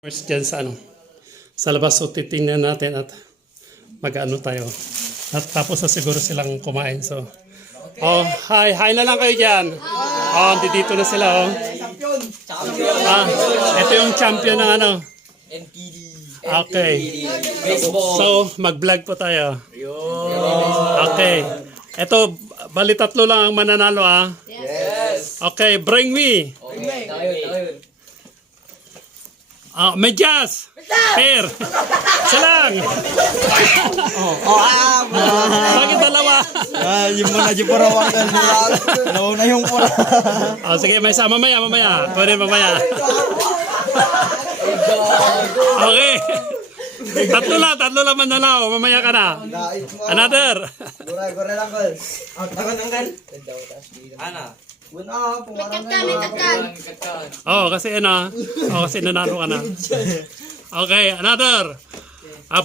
First dyan sa sa labas, so titingnan natin at mag-ano tayo. At tapos na siguro silang kumain. So, oh, hi na lang kayo dyan. Oh, dito na sila, oh. Ito yung champion ng NPD. Okay. So, mag-vlog po tayo. Okay. Ito, bali tatlo lang ang mananalo, ah. Yes. Okay, bring me. Tayo. Medyas! Per! Salang! Bakit dalawa? Yung muna di parawang kan na yung pula. Sige, may isa. Mamaya. Pwede mamaya. Okay. Tatlo lang mananaw. Mamaya ka na. Another. Gore lang kal. Takon angkan. Ana. Kasi kasi nanalo ka na. Okay, another.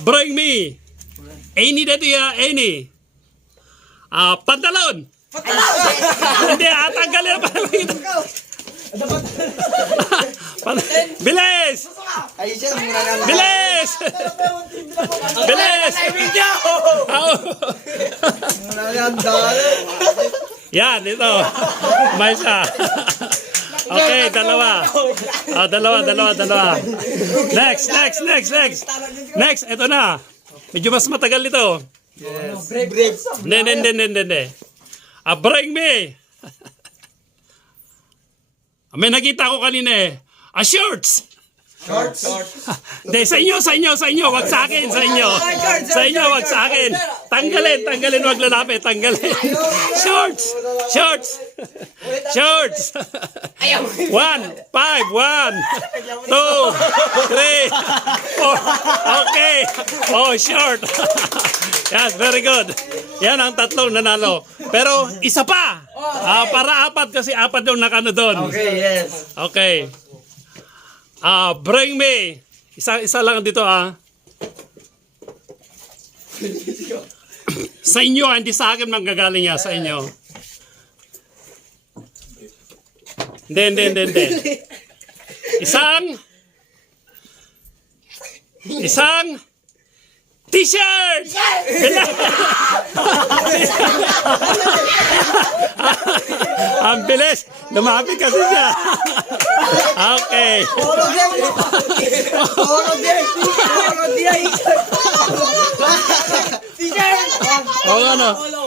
Bring me. Any dito ya, any. Pantalon. Hindi, tanggalin pa lang ito. Bilis! Bilis! Bilis! Yan, ito. May isa. Okay, dalawa. Dalawa. Next. Next, ito na. Medyo mas matagal ito. Yes. Hindi. Bring me. May nakita ko kanina eh. Shorts. Hindi, sa inyo. Wag sa akin, sa inyo. Sa inyo, wag sa akin. Tanggalin, wag lalapit. Tanggalin. Shorts. 1, 5, 1, 2, 3, 4. Okay. Oh, short. Yes, very good. Yan ang tatlong nanalo. Pero isa pa. Para apat kasi apat yung nakano doon. Okay, yes. Okay. Bring me. Isa lang dito, Sa inyo, hindi sa akin manggagaling yan, sa inyo. Hindi. Isang t-shirt! Ang bilis. Lumapit kasi siya. Okay.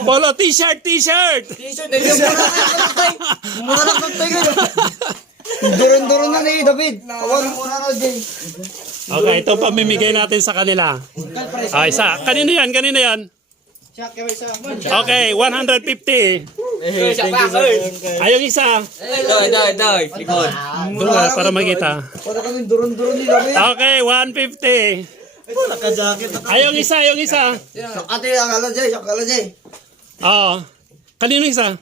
Polo t-shirt. Durun na ni David. Awan mo na din. Okay, ito pamimigay natin sa kanila. Isa. Kanino yan? Okay, 150. Ayong isa. Dai. Likod. Doon para makita. Para kami durun ni David. Okay, 150. Ayong isa. Ate akala jay. Kanino isa?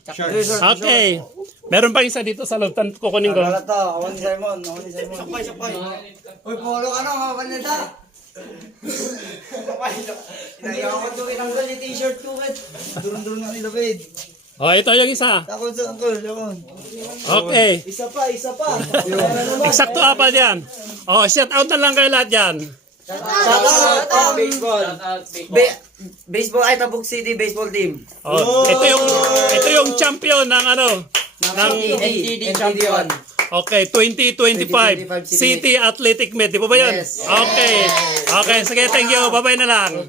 Okay. Meron pa isa dito sa loob. Kukunin ko. Akala ta, awan ni Simon. Sakay. Oy, polo ka na, hawan na ta. Inayawan to kinanggal yung t-shirt ko kat. Durun na ni David. Ito yung isa. Takot sa uncle, yakon. Okay. Isa pa. Eksakto apat yan. Shout out na lang kayo lahat yan. Baseball ay Tabuk City baseball team. Ito yung champion ng NTD champion. Okay, 2025 City Athletic Meet. Di ba yan? Yes. Okay. Sige, thank you. Bye-bye na lang.